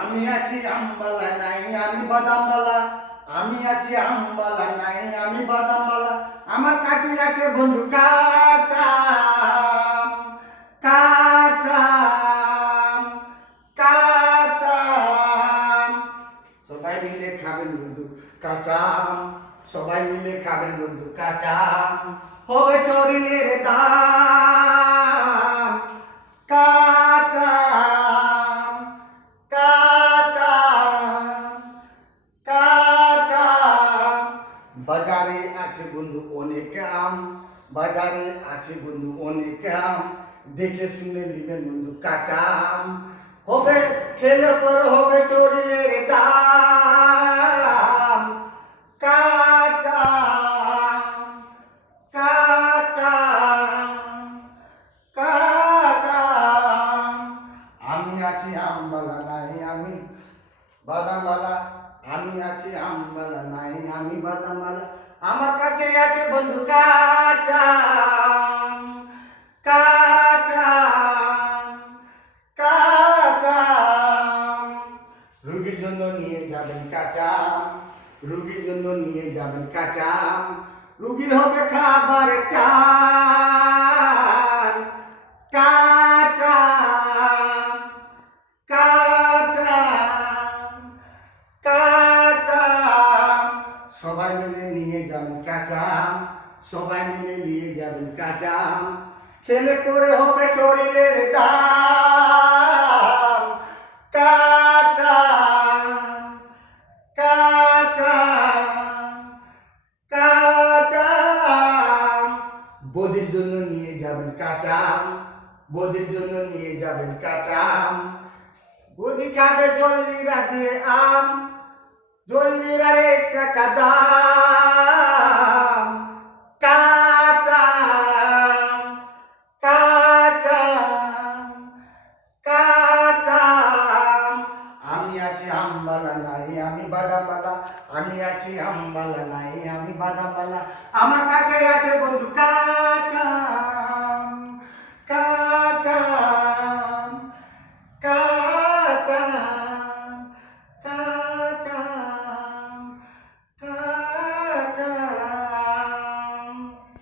আমি আছি আমবালা নাই আমি বাদামবালা, আমি আছি আমবালা নাই আমি বাদামবালা। আমার কাছে আছে বন্ধু কাঁচা আম, কাঁচা আম, কাঁচা আম। সবাই মিলে খাবেন বন্ধু কাঁচা আম, সবাই মিলে খাবেন বন্ধু কাঁচা আম। হবে শরীরের দাম কাঁচা আম, কাঁচা আম, কাঁচা আম। বাজারে আছে বন্ধু অনেক আম, বাজারে আছে বন্ধু অনেক আম। দেখে শুনে নিবেন বন্ধু কাঁচা আম। হবে খেলে পর হবে শরীরের দাম কাঁচা আম, কাঁচা আম, কাঁচা আম। আমি আছি আমবালা নাই আমি বাদামবালা, আমি আছি আমবালা নাই আমি বাদামবালা। আমার কাছে আছে বন্ধু কাঁচা আম, কাঁচা আম, কাঁচা আম। রুগীর জন্য নিয়ে যাবেন কাঁচা আম, রুগীর জন্য নিয়ে যাবেন কাঁচা আম। রুগীর হবে খাবার টান কাঁচা আম, কাঁচা আম, কাঁচা আম। সবাই মিলে নিয়ে যাবেন কাঁচা আম, সবাই মিলে নিয়ে যাবেন কাঁচা আম। খেলে করে হবে শরীরের দাম কাঁচা আম, কাঁচা আম, কাঁচা আম। বদির জন্য নিয়ে যাবেন কাঁচা আম, বদির জন্য নিয়ে যাবেন কাঁচা আম। বদি খাবে জলজিরা দিয়ে আম, জলজিরার 1 টাকা দাম কাঁচা আম, কাঁচা আম, কাঁচা আম। আমি আছি আমবালা নাই আমি বাদামবালা, আমি আছি আমবালা নাই আমি বাদামবালা। আমার কাছে আছে বন্ধু কাঁচা